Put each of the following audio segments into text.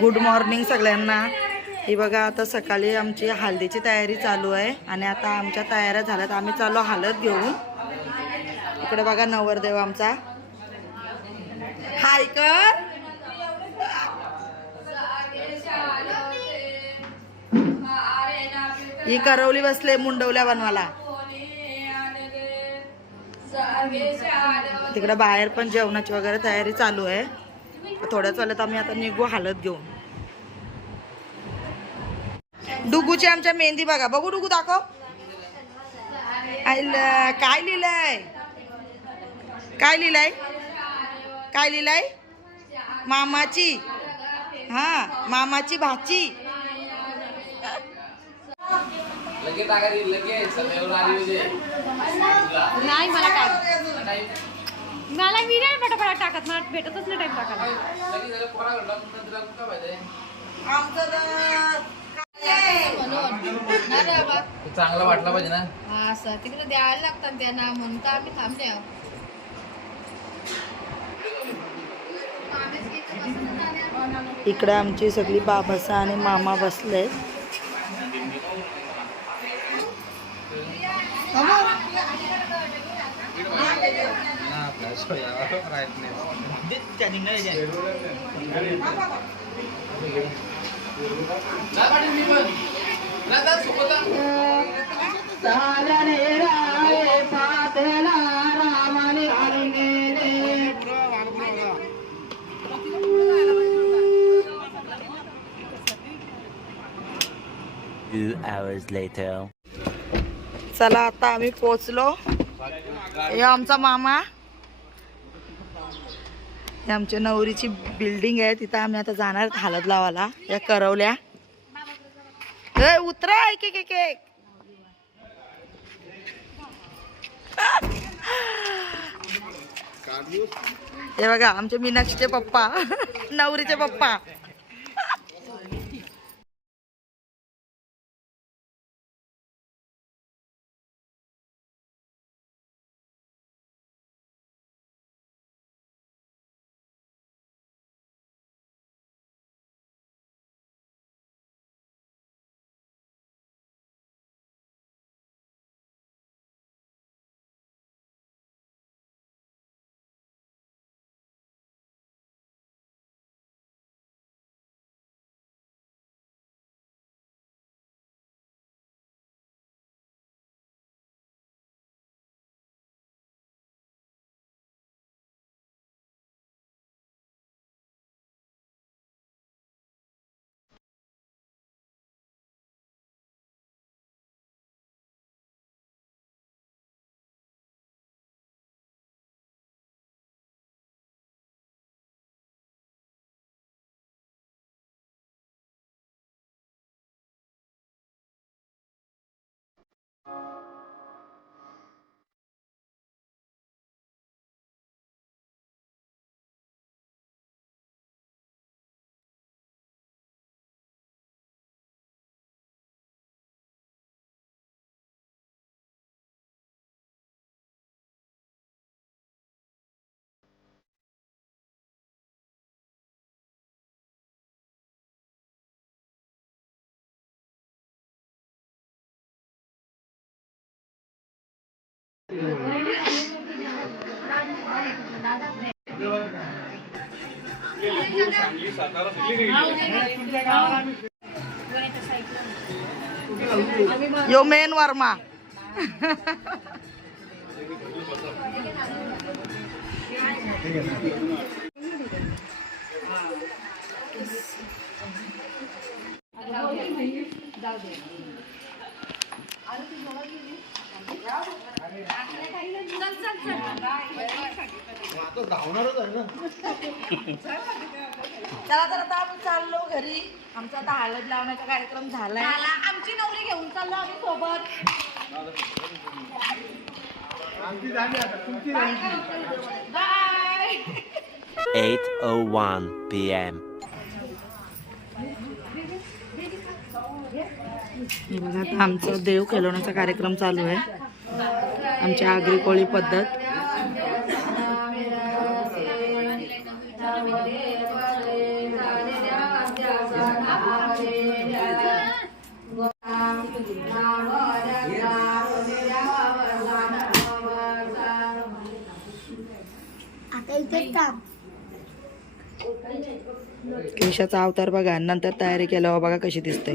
Good morning सगळ्यांना. ही बघा आता सकाळी आमची हळदीची तयारी चालू आहे आणि आता आमच्या तयाऱ्या झाल्यात. आम्ही चालू हालत घेऊन. इकडे बघा नवरदेव आमचा. हाय कर. ही करवली बसले मुंडवल्या बनवाला तिकडे बाहेर पण जेवणाची वगैरे तयारी चालू आहे. थोड्याच वेळात आम्ही आता निघू हलत घेऊन. डुगूची आमच्या मेहंदी बघा. बघू डुगू दाखव. काय लिहिलंय? काय लिहिलंय? काय लिहिलंय? मामाची. हा मामाची भाची. म्हणजे. नाही मला काय? मला मी नाही पटापट टाकत मला भेटतच नाही टाइम टाकायला. चांगला वाटला पाहिजे ना. हा असं. तिकडे द्यायला लागतात त्यांना म्हणून तर आम्ही थांबले आहोत. इकडे आमची सगळी बाबसा आणि मामा बसले चला आता आम्ही पोचलो हे आमचा मामा. हे आमच्या नवरीची बिल्डिंग आहे. तिथं आम्ही आता जाणार हालत लावाला लावायला. या करवल्या. उतरा एक एक एक एक हे बघा आमचे मीनाक्षीचे पप्पा नवरीचे पप्पा. Yo man Verma. चला तर आता आम्ही चाललो घरी. आमचा आता हळद लावण्याचा कार्यक्रम झालाय. आमची नवरी घेऊन चाललो आम्ही सोबत. Bye 8:01 p.m. हे बघा आता आमचा देव खेळवण्याचा कार्यक्रम चालू आहे. आमची आगरी कोळी पद्धत केशाचा अवतार बघा नंतर तयारी केल्यावर बघा कशी दिसते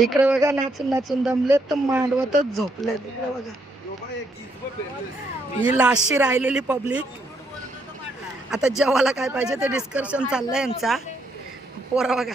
इकडे बघा नाचून नाचून दमले तर मांडवतच झोपले. तिकडे बघा. ही लाशी राहिलेली पब्लिक आता जेवायला काय पाहिजे ते डिस्कशन चाललंय यांचा. पोरा बघा.